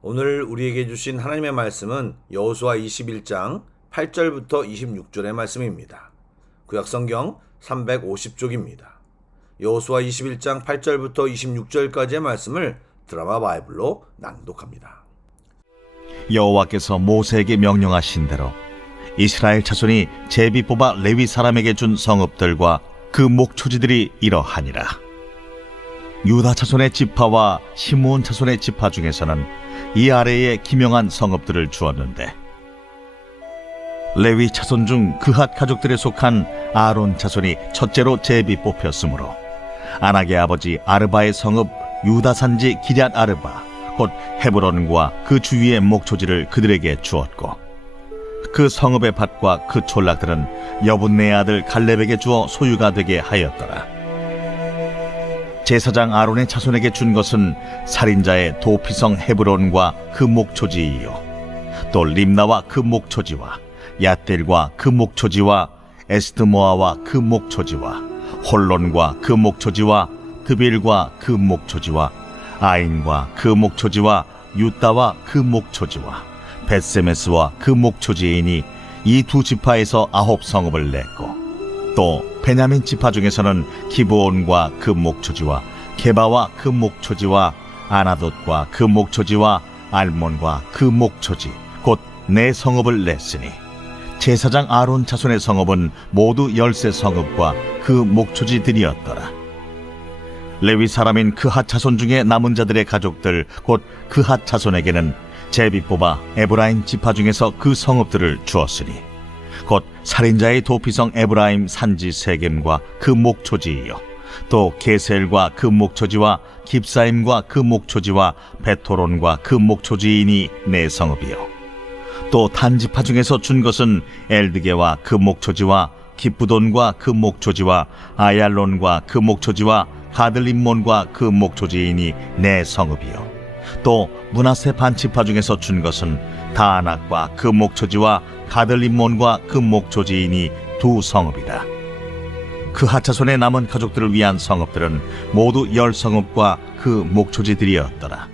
오늘 우리에게 주신 하나님의 말씀은 여호수아 21장 8절부터 26절의 말씀입니다. 구약성경 350쪽입니다. 여호수아 21장 8절부터 26절까지의 말씀을 드라마 바이블로 낭독합니다. 여호와께서 모세에게 명령하신 대로 이스라엘 자손이 제비 뽑아 레위 사람에게 준 성읍들과 그 목초지들이 이러하니라. 유다 자손의 지파와 시므온 자손의 지파 중에서는 이 아래에 기명한 성읍들을 주었는데, 레위 자손 중 그핫 가족들에 속한 아론 자손이 첫째로 제비 뽑혔으므로 아낙의 아버지 아르바의 성읍 유다 산지 기럇 아르바 곧 헤브론과 그 주위의 목초지를 그들에게 주었고, 그 성읍의 밭과 그 촌락들은 여분네의 아들 갈렙에게 주어 소유가 되게 하였더라. 제사장 아론의 자손에게 준 것은 살인자의 도피성 헤브론과 그 목초지이요, 또 림나와 그 목초지와 얏델과 그 목초지와 에스드모아와 그 목초지와 홀론과 그 목초지와 드빌과 그 목초지와 아인과 그 목초지와 유다와 그 목초지와 벳세메스와 그 목초지이니 이 두 지파에서 9성읍을 냈고, 또 베냐민 지파 중에서는 기브온과 그 목초지와 게바와 그 목초지와 아나돗과 그 목초지와 알몬과 그 목초지 곧 4성읍을 냈으니 제사장 아론 자손의 성읍은 모두 13성읍과 그 목초지들이었더라. 레위 사람인 그핫 자손 중에 남은 자들의 가족들 곧 그핫 자손에게는 제비 뽑아 에브라임 지파 중에서 그 성읍들을 주었으니 곧 살인자의 도피성 에브라임 산지 세겜과 그 목초지이요, 또 게셀과 그 목초지와 깁사임과 그 목초지와 베토론과 그 목초지이니 4성읍이요. 또 단지파 중에서 준 것은 엘드게와 그 목초지와 기브돈과 그 목초지와 아얄론과 그 목초지와 가들림몬과 그 목초지이니 4성읍이요. 또 므낫세 반지파 중에서 준 것은 다안악과 그 목초지와 가들림몬과 그 목초지이니 2성읍이다. 그핫 자손의 남은 가족들을 위한 성읍들은 모두 10성읍과 그 목초지들이었더라.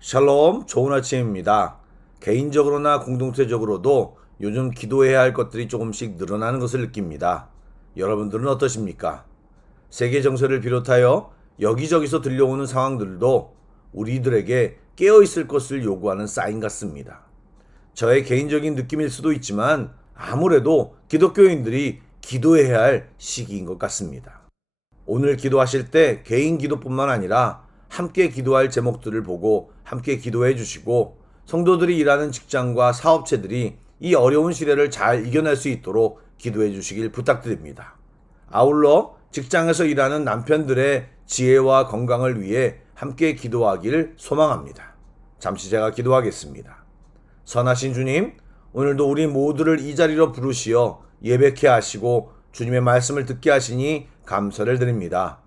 샬롬, 좋은 아침입니다. 개인적으로나 공동체적으로도 요즘 기도해야 할 것들이 조금씩 늘어나는 것을 느낍니다. 여러분들은 어떠십니까? 세계 정세를 비롯하여 여기저기서 들려오는 상황들도 우리들에게 깨어있을 것을 요구하는 사인 같습니다. 저의 개인적인 느낌일 수도 있지만 아무래도 기독교인들이 기도해야 할 시기인 것 같습니다. 오늘 기도하실 때 개인 기도뿐만 아니라 함께 기도할 제목들을 보고 함께 기도해 주시고, 성도들이 일하는 직장과 사업체들이 이 어려운 시대를 잘 이겨낼 수 있도록 기도해 주시길 부탁드립니다. 아울러 직장에서 일하는 남편들의 지혜와 건강을 위해 함께 기도하길 소망합니다. 잠시 제가 기도하겠습니다. 선하신 주님, 오늘도 우리 모두를 이 자리로 부르시어 예배케 하시고 주님의 말씀을 듣게 하시니 감사를 드립니다.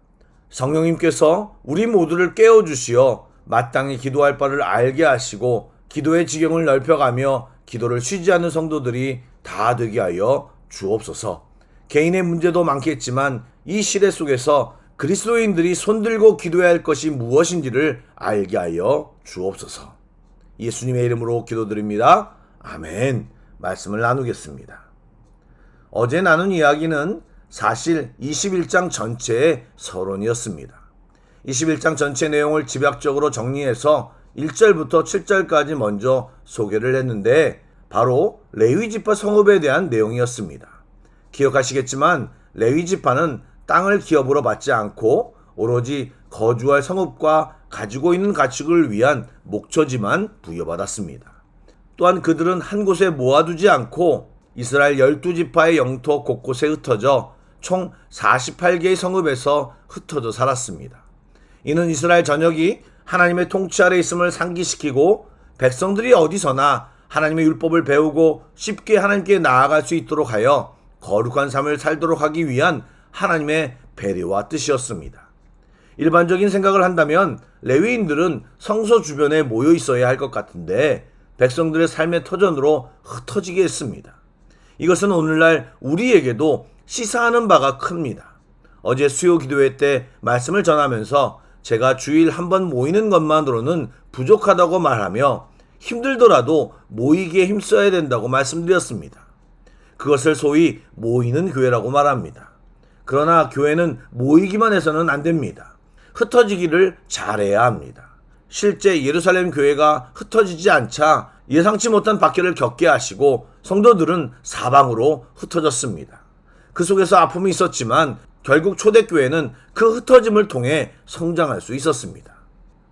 성령님께서 우리 모두를 깨워주시어 마땅히 기도할 바를 알게 하시고 기도의 지경을 넓혀가며 기도를 쉬지 않는 성도들이 다 되게 하여 주옵소서. 개인의 문제도 많겠지만 이 시대 속에서 그리스도인들이 손들고 기도해야 할 것이 무엇인지를 알게 하여 주옵소서. 예수님의 이름으로 기도드립니다. 아멘. 말씀을 나누겠습니다. 어제 나눈 이야기는 사실 21장 전체의 서론이었습니다. 21장 전체 내용을 집약적으로 정리해서 1절부터 7절까지 먼저 소개를 했는데 바로 레위지파 성읍에 대한 내용이었습니다. 기억하시겠지만 레위지파는 땅을 기업으로 받지 않고 오로지 거주할 성읍과 가지고 있는 가축을 위한 목초지만 부여받았습니다. 또한 그들은 한 곳에 모아두지 않고 이스라엘 12지파의 영토 곳곳에 흩어져 총 48개의 성읍에서 흩어져 살았습니다. 이는 이스라엘 전역이 하나님의 통치 아래 있음을 상기시키고 백성들이 어디서나 하나님의 율법을 배우고 쉽게 하나님께 나아갈 수 있도록 하여 거룩한 삶을 살도록 하기 위한 하나님의 배려와 뜻이었습니다. 일반적인 생각을 한다면 레위인들은 성소 주변에 모여 있어야 할 것 같은데 백성들의 삶의 터전으로 흩어지게 했습니다. 이것은 오늘날 우리에게도 시사하는 바가 큽니다. 어제 수요 기도회 때 말씀을 전하면서 제가 주일 한 번 모이는 것만으로는 부족하다고 말하며 힘들더라도 모이기에 힘써야 된다고 말씀드렸습니다. 그것을 소위 모이는 교회라고 말합니다. 그러나 교회는 모이기만 해서는 안 됩니다. 흩어지기를 잘해야 합니다. 실제 예루살렘 교회가 흩어지지 않자 예상치 못한 박해를 겪게 하시고 성도들은 사방으로 흩어졌습니다. 그 속에서 아픔이 있었지만 결국 초대교회는 그 흩어짐을 통해 성장할 수 있었습니다.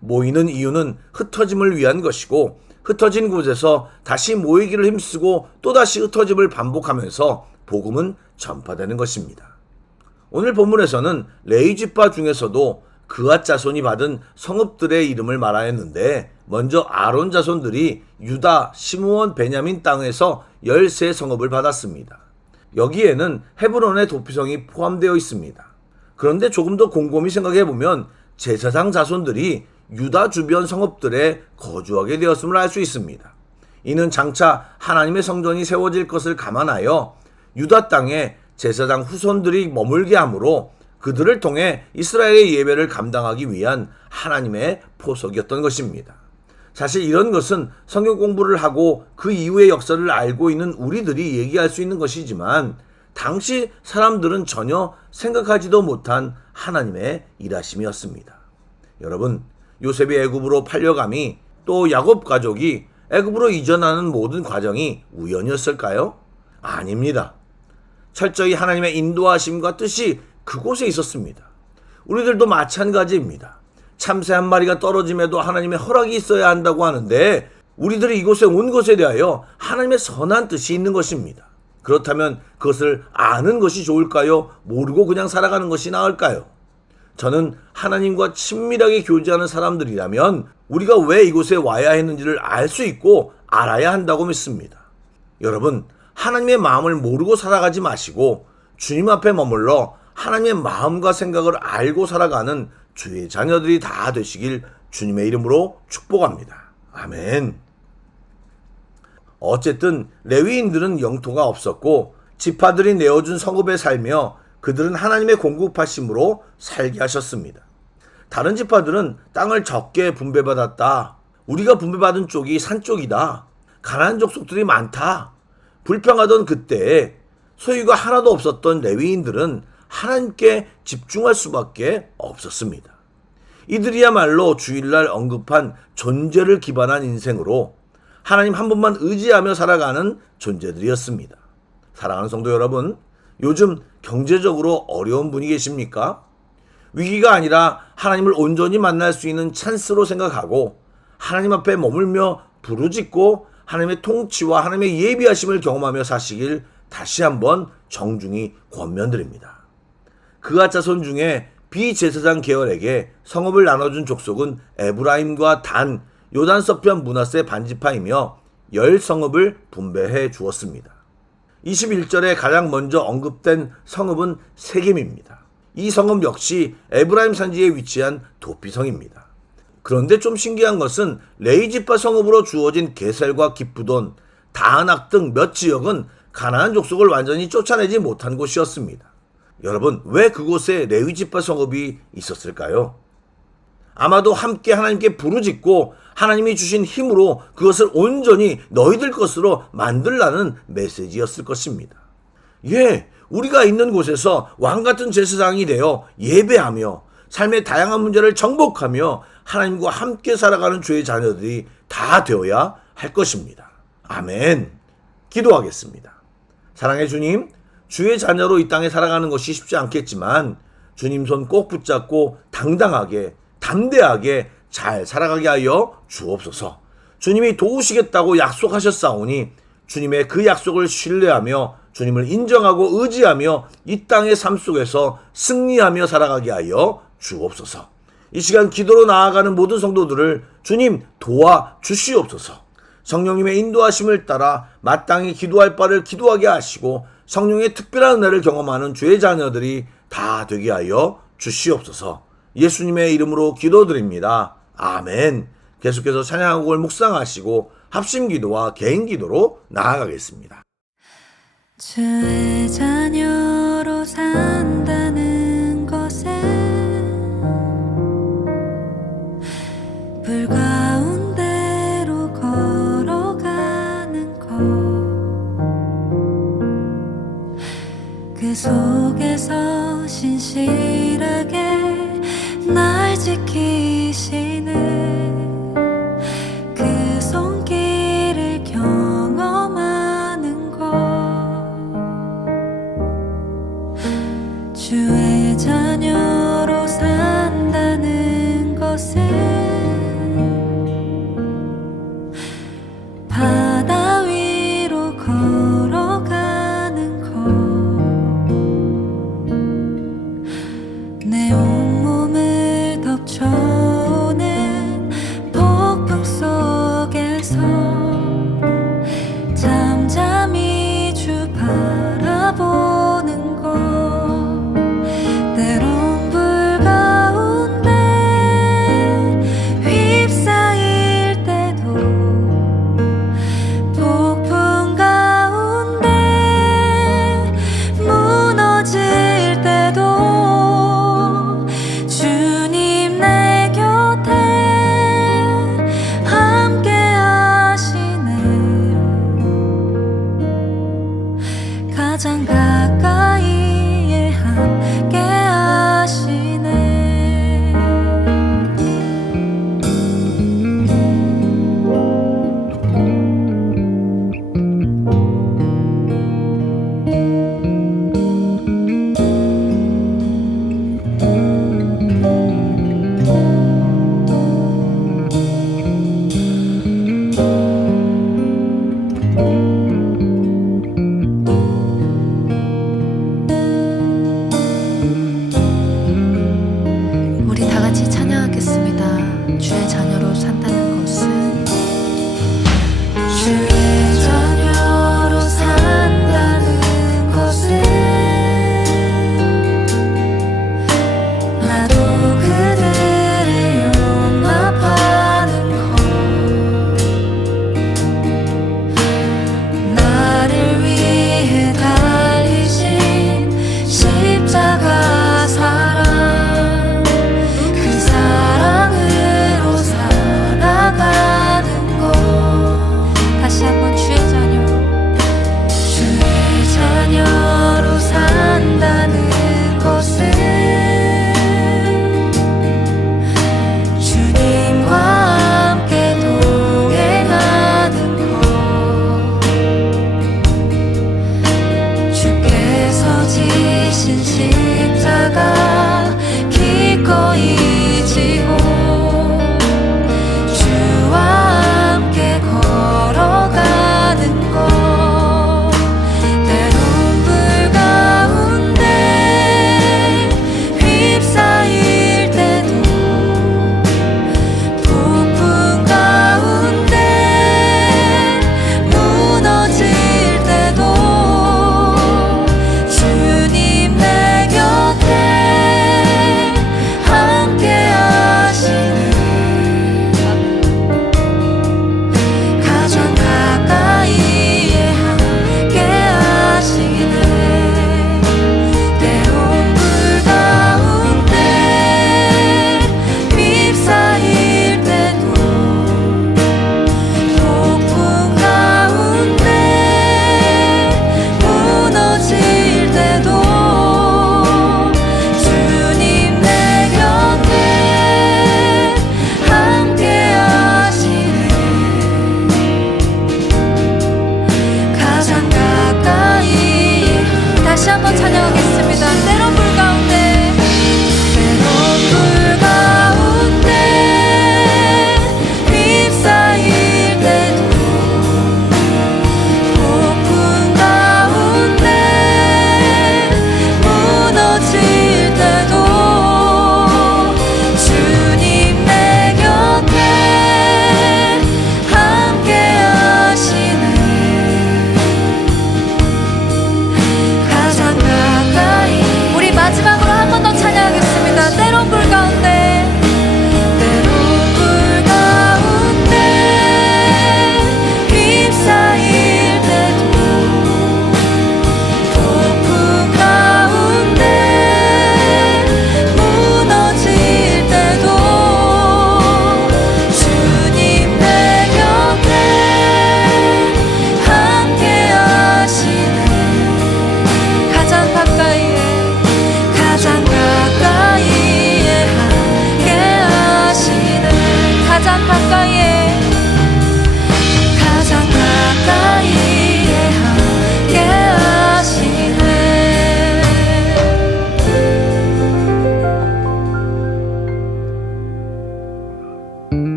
모이는 이유는 흩어짐을 위한 것이고 흩어진 곳에서 다시 모이기를 힘쓰고 또다시 흩어짐을 반복하면서 복음은 전파되는 것입니다. 오늘 본문에서는 레위 지파 중에서도 그앗 자손이 받은 성읍들의 이름을 말하였는데 먼저 아론 자손들이 유다, 시므온, 베냐민 땅에서 13성읍을 받았습니다. 여기에는 헤브론의 도피성이 포함되어 있습니다. 그런데 조금 더 곰곰이 생각해보면 제사장 자손들이 유다 주변 성읍들에 거주하게 되었음을 알 수 있습니다. 이는 장차 하나님의 성전이 세워질 것을 감안하여 유다 땅에 제사장 후손들이 머물게 하므로 그들을 통해 이스라엘의 예배를 감당하기 위한 하나님의 포석이었던 것입니다. 사실 이런 것은 성경 공부를 하고 그 이후의 역사를 알고 있는 우리들이 얘기할 수 있는 것이지만 당시 사람들은 전혀 생각하지도 못한 하나님의 일하심이었습니다. 여러분, 요셉이 애굽으로 팔려감이 또 야곱 가족이 애굽으로 이전하는 모든 과정이 우연이었을까요? 아닙니다. 철저히 하나님의 인도하심과 뜻이 그곳에 있었습니다. 우리들도 마찬가지입니다. 참새 한 마리가 떨어짐에도 하나님의 허락이 있어야 한다고 하는데 우리들이 이곳에 온 것에 대하여 하나님의 선한 뜻이 있는 것입니다. 그렇다면 그것을 아는 것이 좋을까요? 모르고 그냥 살아가는 것이 나을까요? 저는 하나님과 친밀하게 교제하는 사람들이라면 우리가 왜 이곳에 와야 했는지를 알 수 있고 알아야 한다고 믿습니다. 여러분, 하나님의 마음을 모르고 살아가지 마시고 주님 앞에 머물러 하나님의 마음과 생각을 알고 살아가는 주의 자녀들이 다 되시길 주님의 이름으로 축복합니다. 아멘. 어쨌든 레위인들은 영토가 없었고 지파들이 내어준 성읍에 살며 그들은 하나님의 공급하심으로 살게 하셨습니다. 다른 지파들은 땅을 적게 분배받았다. 우리가 분배받은 쪽이 산 쪽이다. 가난한 족속들이 많다. 불평하던 그때에 소유가 하나도 없었던 레위인들은 하나님께 집중할 수밖에 없었습니다. 이들이야말로 주일날 언급한 존재를 기반한 인생으로 하나님 한 분만 의지하며 살아가는 존재들이었습니다. 사랑하는 성도 여러분, 요즘 경제적으로 어려운 분이 계십니까? 위기가 아니라 하나님을 온전히 만날 수 있는 찬스로 생각하고 하나님 앞에 머물며 부르짖고 하나님의 통치와 하나님의 예비하심을 경험하며 사시길 다시 한번 정중히 권면드립니다. 그앗 자손 중에 비제사장 계열에게 성읍을 나눠준 족속은 에브라임과 단, 요단 서편 므낫세 반지파이며 10성읍을 분배해 주었습니다. 21절에 가장 먼저 언급된 성읍은 세겜입니다. 이 성읍 역시 에브라임 산지에 위치한 도피성입니다. 그런데 좀 신기한 것은 레위지파 성읍으로 주어진 게셀과 기프돈, 다하낙 등 몇 지역은 가나안 족속을 완전히 쫓아내지 못한 곳이었습니다. 여러분, 왜 그곳에 레위지파 성읍이 있었을까요? 아마도 함께 하나님께 부르짖고 하나님이 주신 힘으로 그것을 온전히 너희들 것으로 만들라는 메시지였을 것입니다. 예, 우리가 있는 곳에서 왕같은 제사장이 되어 예배하며 삶의 다양한 문제를 정복하며 하나님과 함께 살아가는 주의 자녀들이 다 되어야 할 것입니다. 아멘. 기도하겠습니다. 사랑의 주님, 주의 자녀로 이 땅에 살아가는 것이 쉽지 않겠지만 주님 손 꼭 붙잡고 당당하게 담대하게 잘 살아가게 하여 주옵소서. 주님이 도우시겠다고 약속하셨사오니 주님의 그 약속을 신뢰하며 주님을 인정하고 의지하며 이 땅의 삶 속에서 승리하며 살아가게 하여 주옵소서. 이 시간 기도로 나아가는 모든 성도들을 주님 도와 주시옵소서. 성령님의 인도하심을 따라 마땅히 기도할 바를 기도하게 하시고 성령의 특별한 은혜를 경험하는 주의 자녀들이 다 되게 하여 주시옵소서. 예수님의 이름으로 기도드립니다. 아멘. 계속해서 찬양곡을 묵상하시고 합심기도와 개인기도로 나아가겠습니다. 주의 자녀로 산다는 것에 불 가운데로 걸어가는 것, 그 속에서 신실하게 날 지키시